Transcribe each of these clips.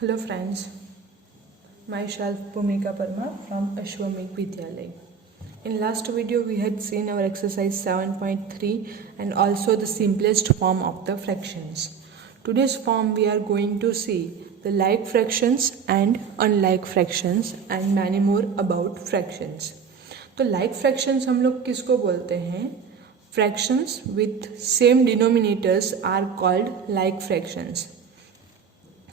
Hello friends, myself Bhumika Parmar from Ashwamedh Vidyalaya. In last video we had seen our exercise 7.3 and also the simplest form of the fractions. Today's form we are going to see the like fractions and unlike fractions and many more about fractions. तो like fractions हम लोग किसको बोलते हैं? Fractions with same denominators are called like fractions.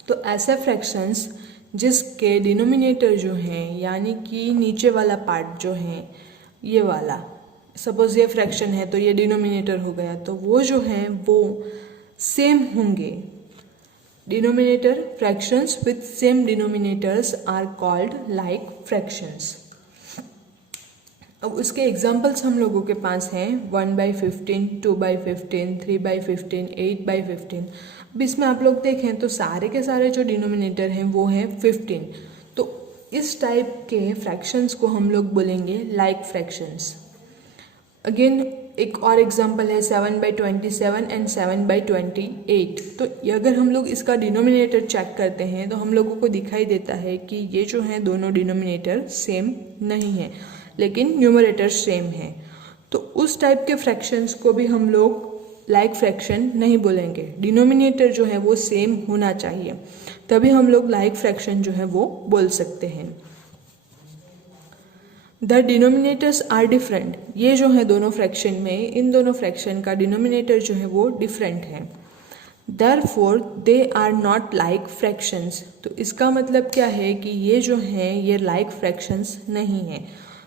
तो ऐसे fractions जिसके denominator जो हैं यानी कि नीचे वाला पार्ट जो है ये वाला, सपोज ये फ्रैक्शन है तो ये डिनोमिनेटर हो गया, तो वो जो हैं वो सेम होंगे. Denominator fractions with same denominators are called like fractions. अब उसके एग्जाम्पल्स हम लोगों के पास हैं 1/15, 2/15, 3/15, 8/15. अब इसमें आप लोग देखें तो सारे के सारे जो डिनोमिनेटर हैं वो हैं 15. तो इस टाइप के फ्रैक्शंस को हम लोग बोलेंगे लाइक फ्रैक्शंस. अगेन एक और एग्जांपल है 7/27 एंड 7/28. तो अगर हम लोग इसका डिनोमिनेटर चेक करते हैं तो हम लोगों को दिखाई देता है कि ये जो है दोनों डिनोमिनेटर सेम नहीं है लेकिन न्यूमरेटर सेम है. तो उस टाइप के फ्रैक्शंस को भी हम लोग लाइक फ्रैक्शन नहीं बोलेंगे. डिनोमिनेटर जो है वो सेम होना चाहिए, तभी हम लोग लाइक फ्रैक्शन जो है वो बोल सकते हैं. The denominators are different. ये जो है दोनों फ्रैक्शन में, इन दोनों फ्रैक्शन का डिनोमिनेटर जो है वो डिफरेंट है. Therefore they are not like fractions. तो इसका मतलब क्या है कि ये जो हैं ये लाइक फ्रैक्शंस नहीं है.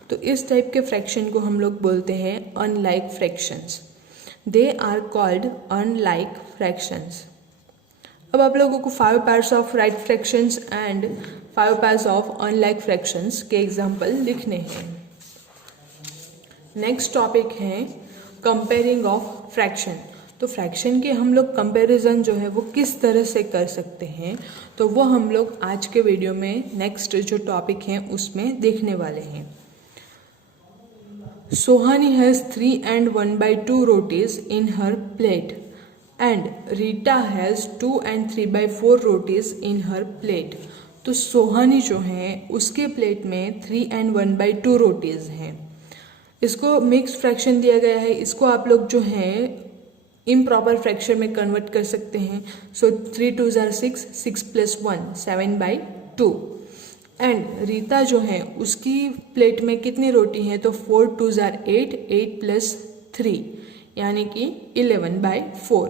तो इस टाइप के फ्रैक्शन को हम लोग बोलते हैं unlike fractions. They are called unlike fractions. अब आप लोगों को 5 pairs of right fractions and 5 pairs of unlike fractions के एग्जाम्पल लिखने हैं. नेक्स्ट टॉपिक है कंपेयरिंग ऑफ फ्रैक्शन. तो फ्रैक्शन के हम लोग कंपैरिजन जो है वो किस तरह से कर सकते हैं, तो वो हम लोग आज के वीडियो में नेक्स्ट जो टॉपिक है उसमें देखने वाले हैं. Sohani has 3 and 1/2 rotis in her plate and Rita has 2 and 3/4 rotis in her plate. तो सोहानी जो है उसके प्लेट में 3 and 1/2 रोटीज हैं. इसको मिक्स फ्रैक्शन दिया गया है, इसको आप लोग जो है इम्प्रॉपर फ्रैक्शन में कन्वर्ट कर सकते हैं. सो 3 2 ज़ार 6, 6 + 1 7/2. एंड रीता जो है उसकी प्लेट में कितनी रोटी हैं, तो 4 2 ज़ार 8, 8 + 3 यानी कि 11/4.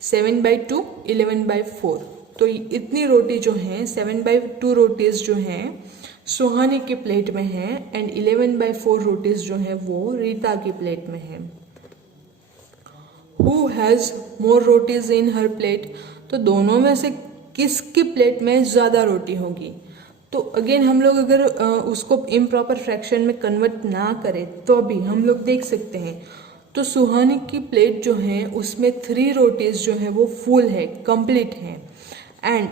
7/2 11/4. तो इतनी रोटी जो हैं 7/2 रोटीज़ जो हैं सोहानी की प्लेट में हैं एंड 11/4 रोटीज़ जो हैं वो रीता की प्लेट में हैं. Who has more rotis in her plate. तो दोनों में से किसकी प्लेट में ज़्यादा रोटी होगी. तो अगेन हम लोग अगर उसको इम्प्रॉपर फ्रैक्शन में कन्वर्ट ना करें तो भी हम लोग देख सकते हैं. तो सुहानी की प्लेट जो है उसमें 3 रोटीज़ जो है वो फुल है, कंप्लीट है. एंड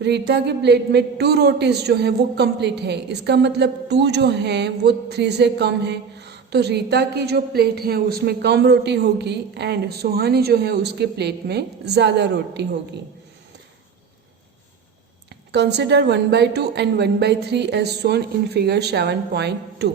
रीता की प्लेट में 2 रोटीज़ जो है वो कंप्लीट है. इसका मतलब 2 जो है वो 3 से कम है. तो रीता की जो प्लेट है उसमें कम रोटी होगी एंड सुहानी जो है उसके प्लेट में ज़्यादा रोटी होगी. Consider 1/2 and 1/3 as shown in figure 7.2.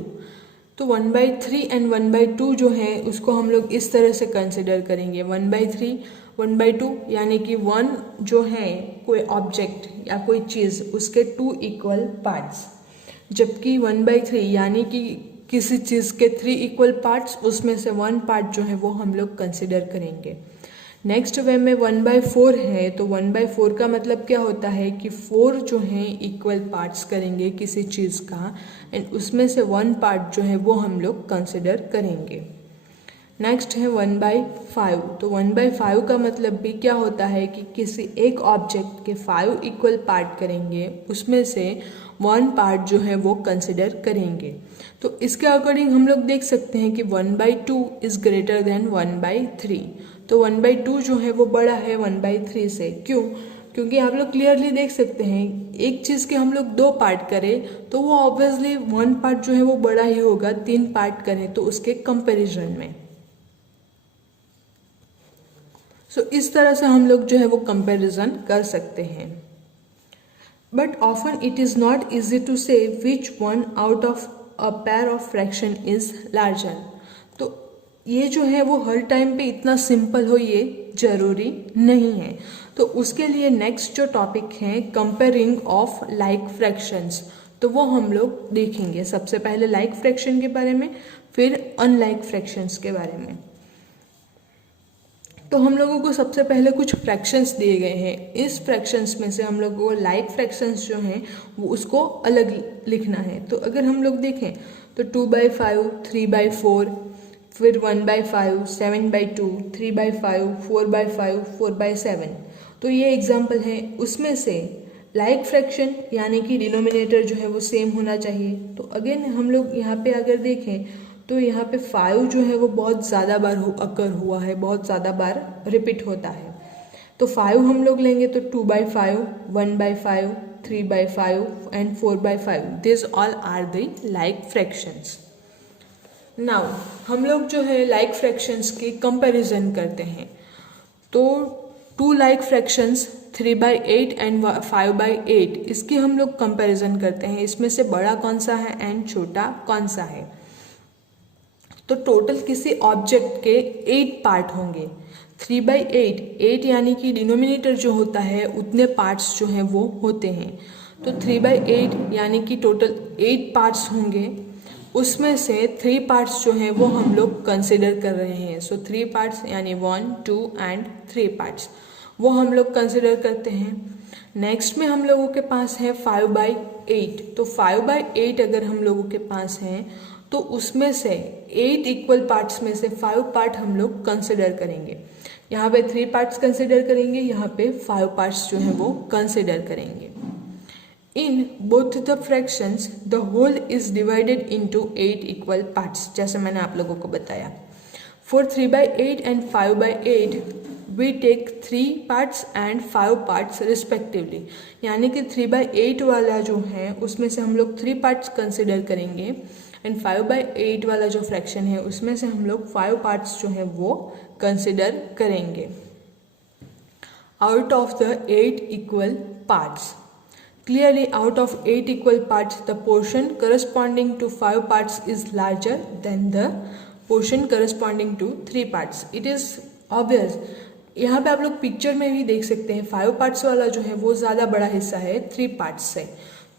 तो 1/3 and 1/2 जो है उसको हम लोग इस तरह से कंसिडर करेंगे. 1/3 1/2 यानी कि 1 जो है कोई ऑब्जेक्ट या कोई चीज़ उसके 2 इक्वल पार्ट्स, जबकि 1/3 यानी कि किसी चीज़ के 3 इक्वल पार्ट्स, उसमें से 1 पार्ट जो है वो हम लोग कंसिडर करेंगे. नेक्स्ट वे में 1/4 है, तो 1/4 का मतलब क्या होता है कि 4 जो है इक्वल पार्ट्स करेंगे किसी चीज़ का एंड उसमें से 1 पार्ट जो है वो हम लोग कंसिडर करेंगे. नेक्स्ट है 1/5. तो 1/5 का मतलब भी क्या होता है कि किसी एक ऑब्जेक्ट के 5 इक्वल पार्ट करेंगे, उसमें से 1 पार्ट जो है वो कंसिडर करेंगे. तो इसके अकॉर्डिंग हम लोग देख सकते हैं कि 1/2 इज़ ग्रेटर देन 1/3. तो 1/2 जो है वो बड़ा है 1/3 से. क्यों? क्योंकि आप लोग क्लियरली देख सकते हैं एक चीज़ के हम लोग 2 पार्ट करें तो वो ऑब्वियसली 1 पार्ट जो है वो बड़ा ही होगा. 3 पार्ट करें तो उसके कंपैरिजन में. सो इस तरह से हम लोग जो है वो कंपैरिजन कर सकते हैं. but often it is not easy to say which one out of a pair of fraction is larger. तो ये जो है वो हर टाइम पे इतना सिंपल हो ये जरूरी नहीं है. तो उसके लिए नेक्स्ट जो टॉपिक है कंपेयरिंग ऑफ लाइक फ्रैक्शंस, तो वो हम लोग देखेंगे. सबसे पहले लाइक फ्रैक्शन के बारे में, फिर अनलाइक फ्रैक्शंस के बारे में. तो हम लोगों को सबसे पहले कुछ फ्रैक्शंस दिए गए हैं. इस फ्रैक्शंस में से हम लोगों को लाइक फ्रैक्शंस जो हैं वो उसको अलग लिखना है. तो अगर हम लोग देखें तो 2/5, 3/4, फिर 1/5, 7/2, 3/5, 4/5, 4/7. तो ये एग्जाम्पल है. उसमें से लाइक फ्रैक्शन यानी कि डिनोमिनेटर जो है वो सेम होना चाहिए. तो अगेन हम लोग यहाँ पे अगर देखें तो यहाँ पे 5 जो है वो बहुत ज़्यादा बार अकर हुआ है, बहुत ज़्यादा बार रिपीट होता है. तो 5 हम लोग लेंगे तो 2/5, 1/5, 3/5 and 4/5. This all are the like fractions. Now हम लोग जो है लाइक फ्रैक्शंस की कंपैरिजन करते हैं. तो 2 लाइक फ्रैक्शंस 3/8 एंड 5/8, इसकी हम लोग कंपैरिजन करते हैं. इसमें से बड़ा कौन सा है एंड छोटा कौन सा है. तो टोटल किसी ऑब्जेक्ट के 8 पार्ट होंगे. 3/8, 8 यानी कि डिनोमिनेटर जो होता है उतने पार्ट्स जो हैं वो होते हैं. तो 3/8 यानी कि टोटल 8 पार्ट्स होंगे. उसमें से 3 पार्ट्स जो हैं वो हम लोग कंसिडर कर रहे हैं. सो 3 पार्ट्स यानी 1, 2 एंड 3 पार्ट्स वो हम लोग कंसिडर करते हैं. नेक्स्ट में हम लोगों के पास है 5/8. तो 5/8 अगर हम लोगों के पास हैं तो उसमें से 8 इक्वल पार्ट्स में से 5 पार्ट हम लोग कंसिडर करेंगे. यहाँ पे 3 पार्ट्स कंसिडर करेंगे, यहाँ पे 5 पार्ट्स जो हैं वो कंसिडर करेंगे. In both the fractions the whole is divided into 8 equal parts, जैसे मैंने आप लोगों को बताया. For 3/8 and 5/8 we take 3 parts and 5 parts respectively. यानी कि 3/8 वाला जो है उसमें से हम लोग 3 पार्ट्स कंसिडर करेंगे एंड 5/8 वाला जो फ्रैक्शन है उसमें से हम लोग 5 पार्ट्स जो है वो कंसिडर करेंगे. Out of the 8 equal parts, clearly out of 8 equal parts the portion corresponding to 5 parts is larger than the portion corresponding to 3 parts. It is obvious. यहाँ पे आप लोग पिक्चर में भी देख सकते हैं 5 पार्ट्स वाला जो है वो ज़्यादा बड़ा हिस्सा है 3 पार्ट्स से.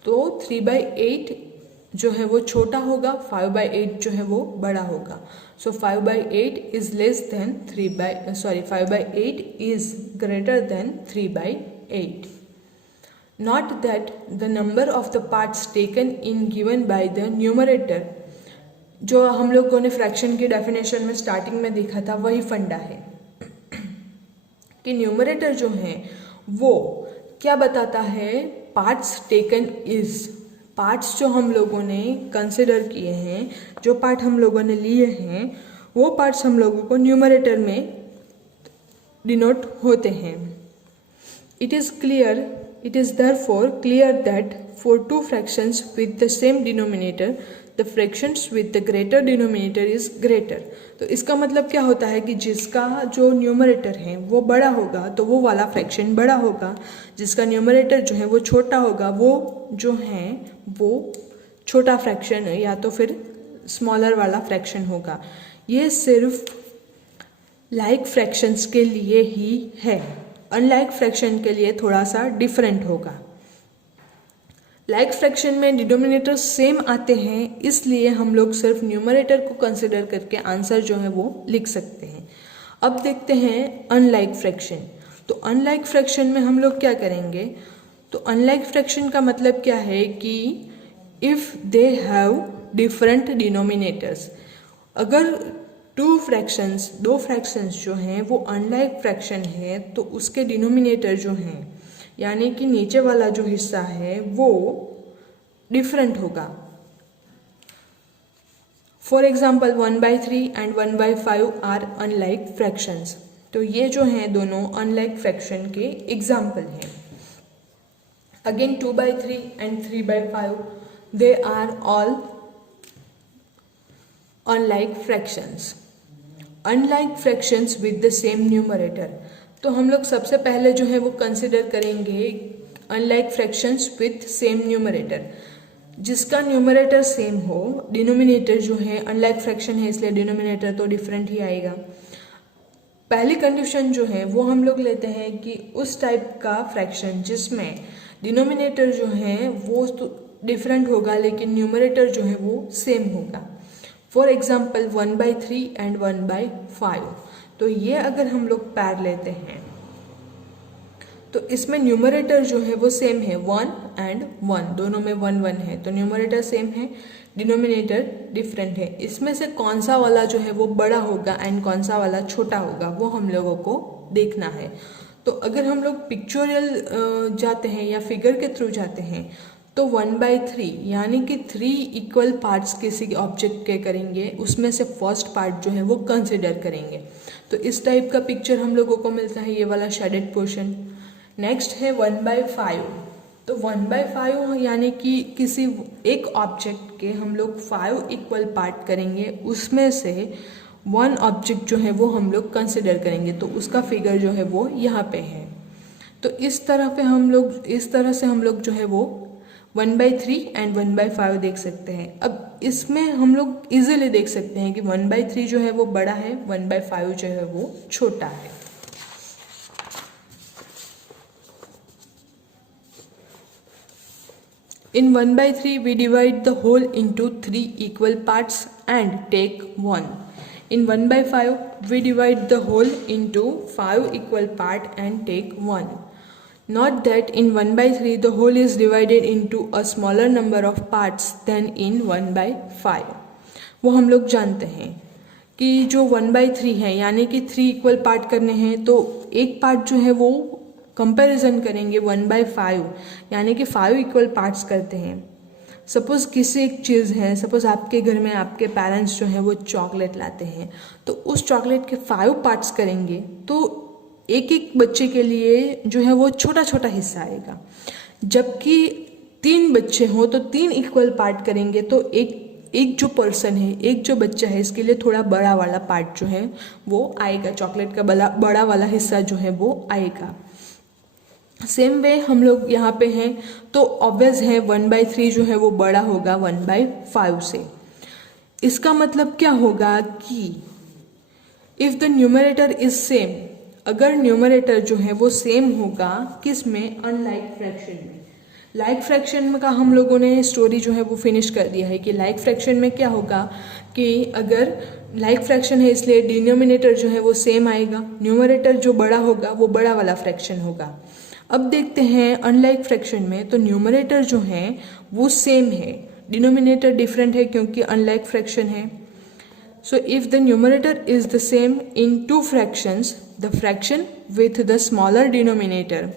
तो 3/8 जो है वो छोटा होगा, 5/8 जो है वो बड़ा होगा. सो 5/8 is less than 5/8 is greater than 3/8. Not that the number of the parts taken in given by the numerator, जो हम लोगों ने फ्रैक्शन की डेफिनेशन में स्टार्टिंग में देखा था वही फंडा है कि न्यूमरेटर जो है वो क्या बताता है, पार्ट्स टेकन इज. पार्ट्स जो हम लोगों ने कंसिडर किए हैं, जो पार्ट हम लोगों ने लिए हैं, वो पार्ट्स हम लोगों को न्यूमरेटर में डिनोट होते हैं. It is therefore clear that for 2 fractions with the same denominator, the fractions with the greater denominator is greater. तो इसका मतलब क्या होता है कि जिसका जो न्यूमरेटर है वो बड़ा होगा तो वो वाला फ्रैक्शन बड़ा होगा, जिसका न्यूमरेटर जो है वो छोटा होगा वो जो है वो छोटा फ्रैक्शन या तो फिर स्मॉलर वाला फ्रैक्शन होगा. ये सिर्फ लाइक फ्रैक्शंस के लिए ही है. अनलाइक फ्रैक्शन के लिए थोड़ा सा डिफरेंट होगा. लाइक फ्रैक्शन में डिनोमिनेटर सेम आते हैं, इसलिए हम लोग सिर्फ न्यूमरेटर को कंसिडर करके आंसर जो है वो लिख सकते हैं. अब देखते हैं अनलाइक फ्रैक्शन. तो अनलाइक फ्रैक्शन में हम लोग क्या करेंगे, तो अनलाइक फ्रैक्शन का मतलब क्या है कि if they have different denominators. अगर दो फ्रैक्शंस जो हैं वो अनलाइक फ्रैक्शन है तो उसके डिनोमिनेटर जो हैं यानी कि नीचे वाला जो हिस्सा है वो डिफरेंट होगा. For example 1/3 and 1/5 are unlike fractions. तो ये जो हैं दोनों अनलाइक फ्रैक्शन के एग्जाम्पल हैं. Again 2/3 and 3/5 they are all unlike fractions. Unlike fractions with the same numerator. तो हम लोग सबसे पहले जो है वो कंसिडर करेंगे unlike fractions with same numerator. जिसका न्यूमरेटर सेम हो, डिनोमिनेटर जो है अनलाइक फ्रैक्शन है इसलिए डिनोमिनेटर तो डिफरेंट ही आएगा। पहली कंडीशन जो है वो हम लोग लेते हैं कि उस टाइप का फ्रैक्शन जिसमें डिनोमिनेटर जो है वो तो डिफरेंट होगा लेकिन न्यूमरेटर जो है वो सेम होगा। For example 1/3 and 1/5। तो ये अगर हम लोग पैर लेते हैं तो इसमें न्यूमरेटर जो है वो सेम है, 1 एंड 1 दोनों में 1 1 है, तो न्यूमरेटर सेम है, डिनोमिनेटर डिफरेंट है। इसमें से कौन सा वाला जो है वो बड़ा होगा एंड कौन सा वाला छोटा होगा वो हम लोगों को देखना है। तो अगर हम लोग पिक्चोरियल जाते हैं या फिगर के थ्रू जाते हैं तो 1/3 यानी कि 3 इक्वल पार्ट्स किसी ऑब्जेक्ट के करेंगे, उसमें से फर्स्ट पार्ट जो है वो कंसिडर करेंगे। तो इस टाइप का पिक्चर हम लोगों को मिलता है, ये वाला शेडेड पोर्शन। नेक्स्ट है 1/5। तो 1/5 यानी कि किसी एक ऑब्जेक्ट के हम लोग 5 इक्वल पार्ट करेंगे, उसमें से 1 ऑब्जेक्ट जो है वो हम लोग कंसिडर करेंगे, तो उसका फिगर जो है वो यहाँ पे है। तो इस तरह से हम लोग जो है वो 1/3 एंड 1/5 देख सकते हैं। अब इसमें हम लोग इजीली देख सकते हैं कि 1/3 जो है वो बड़ा है, 1/5 जो है वो छोटा है। In 1/3 we divide the whole into 3 equal parts and take 1. In 1/5 we divide the whole into 5 equal part and take 1. Note that in 1/3 the whole is divided into a smaller number of parts than in 1/5. वो हम लोग जानते हैं कि जो 1/3 है यानी कि 3 इक्वल पार्ट करने हैं, तो एक पार्ट जो है वो कंपैरिजन करेंगे 1/5 यानी कि 5 इक्वल पार्ट्स करते हैं। सपोज किसी एक चीज़ है, सपोज आपके घर में आपके पेरेंट्स जो है वो चॉकलेट लाते हैं, तो उस चॉकलेट के 5 पार्ट्स करेंगे तो एक एक बच्चे के लिए जो है वो छोटा छोटा हिस्सा आएगा। जबकि 3 बच्चे हों तो 3 इक्वल पार्ट करेंगे तो एक जो पर्सन है, एक जो बच्चा है, इसके लिए थोड़ा बड़ा वाला पार्ट जो है वो आएगा, चॉकलेट का बड़ा वाला हिस्सा जो है वो आएगा। सेम वे हम लोग यहाँ पे हैं तो ऑब्वियस है 1/3 जो है वो बड़ा होगा 1/5 से। इसका मतलब क्या होगा कि if the numerator is same, अगर न्यूमरेटर जो है वो सेम होगा किस में, अनलाइक फ्रैक्शन में। लाइक फ्रैक्शन का हम लोगों ने स्टोरी जो है वो फिनिश कर दिया है कि लाइक फ्रैक्शन में क्या होगा कि अगर लाइक फ्रैक्शन है इसलिए डिनोमिनेटर जो है वो सेम आएगा, न्यूमरेटर जो बड़ा होगा वो बड़ा वाला फ्रैक्शन होगा। अब देखते हैं अनलाइक फ्रैक्शन में, तो न्यूमरेटर जो है वो सेम है, डिनोमिनेटर डिफरेंट है क्योंकि अनलाइक फ्रैक्शन है। So if the numerator is the same in 2 fractions, the fraction with the smaller denominator,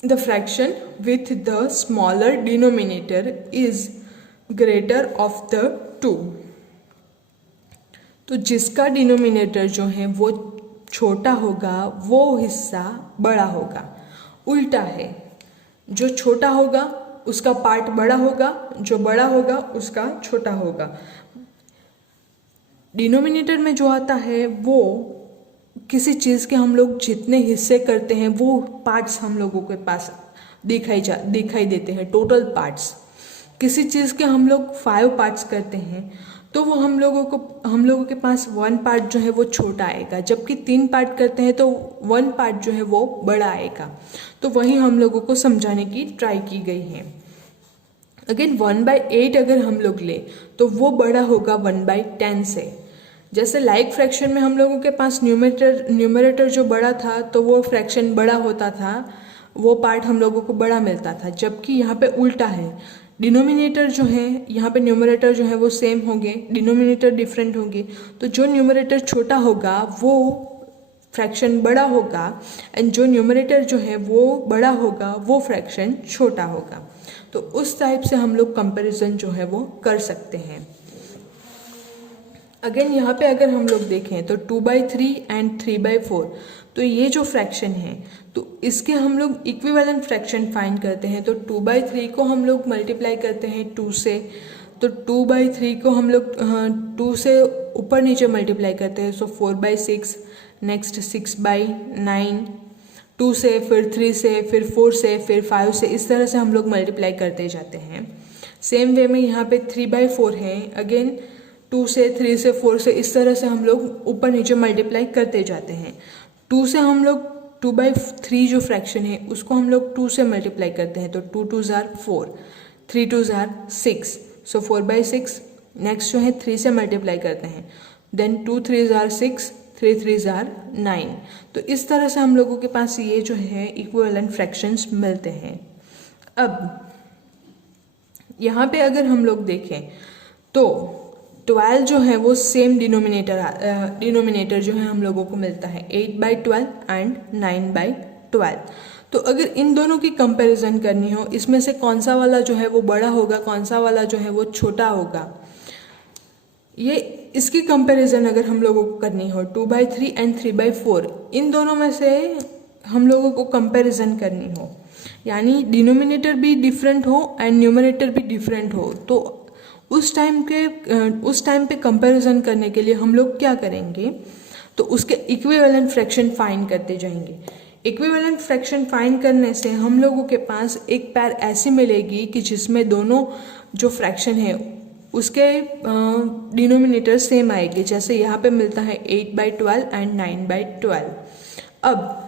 the fraction with the smaller denominator is greater of the 2। तो जिसका denominator जो है वो छोटा होगा वो हिस्सा बड़ा होगा। उल्टा है, जो छोटा होगा उसका पार्ट बड़ा होगा, जो बड़ा होगा उसका छोटा होगा। डिनोमिनेटर में जो आता है वो किसी चीज़ के हम लोग जितने हिस्से करते हैं वो पार्ट्स हम लोगों के पास दिखाई देते हैं, टोटल पार्ट्स। किसी चीज़ के हम लोग 5 पार्ट्स करते हैं तो वो हम लोगों के पास 1 पार्ट जो है वो छोटा आएगा, जबकि 3 पार्ट करते हैं तो 1 पार्ट जो है वो बड़ा आएगा। तो वही हम लोगों को समझाने की ट्राई की गई है। अगेन 1/8 अगर हम लोग ले तो वो बड़ा होगा 1/10 से। जैसे लाइक फ्रैक्शन में हम लोगों के पास न्यूमरेटर जो बड़ा था तो वो फ्रैक्शन बड़ा होता था, वो पार्ट हम लोगों को बड़ा मिलता था, जबकि यहाँ पे उल्टा है। डिनोमिनेटर जो है यहाँ पे न्यूमरेटर जो है वो सेम होंगे, डिनोमिनेटर डिफरेंट होंगे, तो जो न्यूमरेटर छोटा होगा वो फ्रैक्शन बड़ा होगा एंड जो न्यूमरेटर जो है वो बड़ा होगा वो फ्रैक्शन छोटा होगा। तो उस टाइप से हम लोग कंपैरिजन जो है वो कर सकते हैं। अगेन यहाँ पे अगर हम लोग देखें तो 2/3 एंड 3/4, तो ये जो फ्रैक्शन है तो इसके हम लोग इक्विवेलेंट फ्रैक्शन फाइंड करते हैं। तो 2/3 को हम लोग मल्टीप्लाई करते हैं 2 से, तो 2/3 को हम लोग 2 से ऊपर नीचे मल्टीप्लाई करते हैं, सो 4/6, नेक्स्ट 6/9, 2 से, फिर 3 से, फिर 4 से, फिर 5 से, इस तरह से हम लोग मल्टीप्लाई करते जाते हैं। सेम वे में यहाँ पे 3/4 है, अगेन 2 से, 3 से, 4 से, इस तरह से हम लोग ऊपर नीचे मल्टीप्लाई करते जाते हैं। 2 से हम लोग 2/3 जो फ्रैक्शन है उसको हम लोग 2 से मल्टीप्लाई करते हैं, तो 2 2s are 4, 3 2s are 6, so 4/6। Next जो है 3 से मल्टीप्लाई करते हैं, then 2 3s are 6, 3 3s are 9। तो इस तरह से हम लोगों के पास ये जो है इक्विवेलेंट फ्रैक्शंस मिलते हैं। अब यहाँ पे अगर हम लोग देखें तो 12 जो है वो सेम डिनोमिनेटर जो है हम लोगों को मिलता है, 8/12 एंड 9/12। तो अगर इन दोनों की कंपैरिजन करनी हो, इसमें से कौन सा वाला जो है वो बड़ा होगा, कौन सा वाला जो है वो छोटा होगा, ये इसकी कंपैरिजन अगर हम लोगों को करनी हो 2/3 एंड 3/4, इन दोनों में से हम लोगों को कंपैरिजन करनी हो, यानी डिनोमिनेटर भी डिफरेंट हो एंड न्यूमरेटर भी डिफरेंट हो, तो उस टाइम पे कंपैरिजन करने के लिए हम लोग क्या करेंगे, तो उसके इक्विवेलेंट फ्रैक्शन फाइंड करते जाएंगे। इक्विवेलेंट फ्रैक्शन फाइंड करने से हम लोगों के पास एक पैर ऐसी मिलेगी कि जिसमें दोनों जो फ्रैक्शन है उसके डिनोमिनेटर सेम आएंगे, जैसे यहाँ पे मिलता है 8/12 एंड 9/12। अब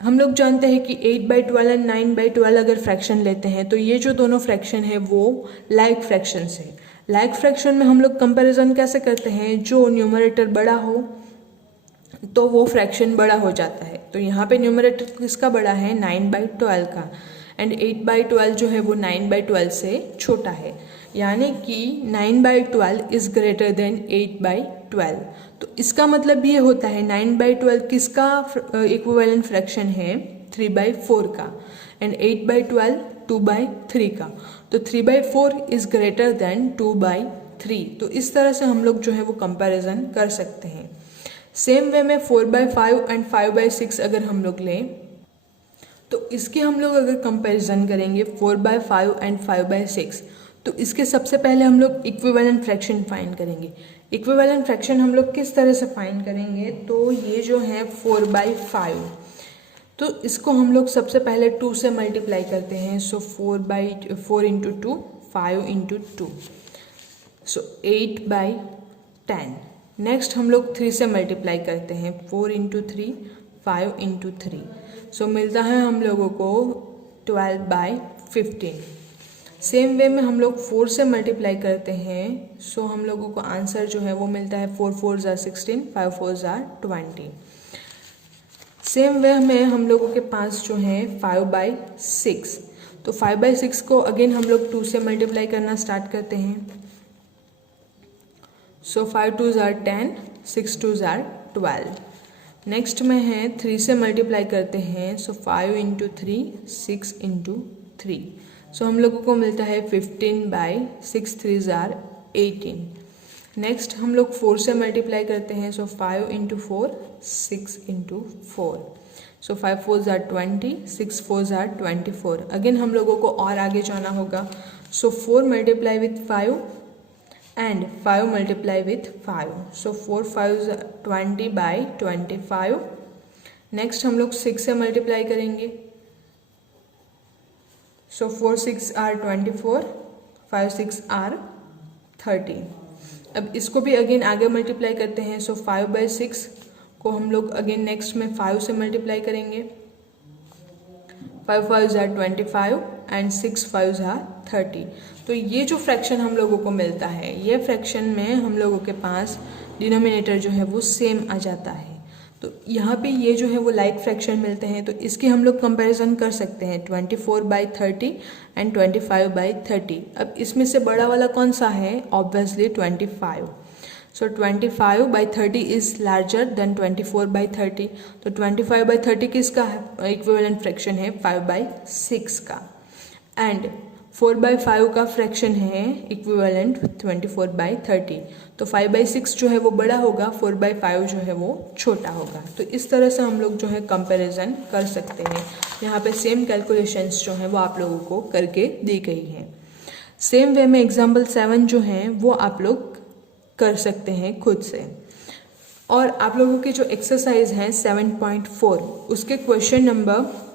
हम लोग जानते हैं कि 8/12 एंड 9/12 अगर फ्रैक्शन लेते हैं तो ये जो दोनों फ्रैक्शन है वो लाइक फ्रैक्शंस है। लाइक फ्रैक्शन में हम लोग कंपैरिजन कैसे करते हैं, जो न्यूमरेटर बड़ा हो तो वो फ्रैक्शन बड़ा हो जाता है। तो यहाँ पे न्यूमरेटर किसका बड़ा है, 9/12 का, एंड 8/12 जो है वो 9/12 से छोटा है, यानी कि 9/12 इज ग्रेटर देन 8/12। तो इसका मतलब ये होता है 9/12 किसका इक्विवेलेंट फ्रैक्शन है, 3/4 का, एंड 8/12 2/3 का। तो 3/4 इज ग्रेटर देन 2/3। तो इस तरह से हम लोग जो है वो कंपैरिजन कर सकते हैं। सेम वे में 4/5 एंड 5/6 अगर हम लोग लें तो इसके हम लोग अगर कंपैरिजन करेंगे 4/5 एंड 5/6, तो इसके सबसे पहले हम लोग इक्विवेलेंट फ्रैक्शन फाइंड करेंगे। इक्विवेलेंट फ्रैक्शन हम लोग किस तरह से फाइंड करेंगे, तो ये जो है 4/5, तो इसको हम लोग सबसे पहले 2 से मल्टीप्लाई करते हैं, सो 4 इंटू 2, 5 इंटू 2, सो 8/10। नेक्स्ट हम लोग 3 से मल्टीप्लाई करते हैं, 4 इंटू 3, 5 इंटू 3, सो मिलता है हम लोगों को 12/15। सेम वे में हम लोग 4 से मल्टीप्लाई करते हैं, सो हम लोगों को आंसर जो है वो मिलता है 4 4s are 16, 5 4s are 20। Same way में हम लोगों के पास जो है 5/6, तो 5/6 को अगेन हम लोग 2 से मल्टीप्लाई करना स्टार्ट करते हैं, सो 5 2s are 10, 6 2s are 12। Next में है 3 से मल्टीप्लाई करते हैं, सो 5 इंटू 3, 6 इंटू 3, सो हम लोगों को मिलता है 15/6, 3s are 18। नेक्स्ट हम लोग 4 से मल्टीप्लाई करते हैं, सो 5 into 4, 6 into 4, so 5 4s are 20, 6 4s are 24। Again हम लोगों को और आगे जाना होगा, सो 4 multiply with 5 and 5 multiply with 5, so 4 5s 20/25। Next हम लोग 6 से मल्टीप्लाई करेंगे, सो 4 6 are 24, 5 6 are 30। अब इसको भी अगेन आगे मल्टीप्लाई करते हैं, सो 5/6 को हम लोग अगेन नेक्स्ट में 5 से मल्टीप्लाई करेंगे, 5 5s are 25 and 6 5s are 30। तो ये जो फ्रैक्शन हम लोगों को मिलता है, ये फ्रैक्शन में हम लोगों के पास डिनोमिनेटर जो है वो सेम आ जाता है। तो यहाँ पे ये जो है वो लाइक फ्रैक्शन मिलते हैं, तो इसकी हम लोग कंपैरिजन कर सकते हैं 24/30 एंड 25/30। अब इसमें से बड़ा वाला कौन सा है, obviously 25। So 25/30 is larger than 24/30। तो 25/30 किसका है, इक्विवेलेंट फ्रैक्शन है 5/6 का, एंड 4/5 का फ्रैक्शन है इक्विवेलेंट 24/30। तो 5/6 जो है वो बड़ा होगा, 4/5 जो है वो छोटा होगा। तो इस तरह से हम लोग जो है कंपैरिजन कर सकते हैं। यहाँ पे सेम कैलकुलेशंस जो हैं वो आप लोगों को करके दी गई हैं। सेम वे में एग्जाम्पल 7 जो हैं वो आप लोग कर सकते हैं खुद से। और आप लोगों की जो एक्सरसाइज है 7.4 उसके क्वेश्चन नंबर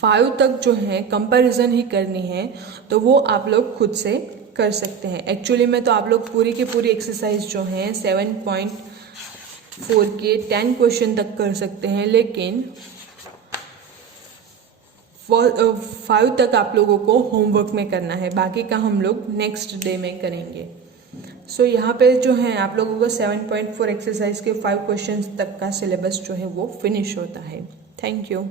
5 तक जो है कंपैरिजन ही करनी है, तो वो आप लोग खुद से कर सकते हैं। एक्चुअली में तो आप लोग पूरी की पूरी एक्सरसाइज जो है 7.4 के 10 क्वेश्चन तक कर सकते हैं, लेकिन 5 तक आप लोगों को होमवर्क में करना है, बाकी का हम लोग नेक्स्ट डे में करेंगे। सो यहाँ पे जो है आप लोगों को 7.4 एक्सरसाइज के 5 क्वेश्चंस तक का सिलेबस जो है वो फिनिश होता है। Thank you.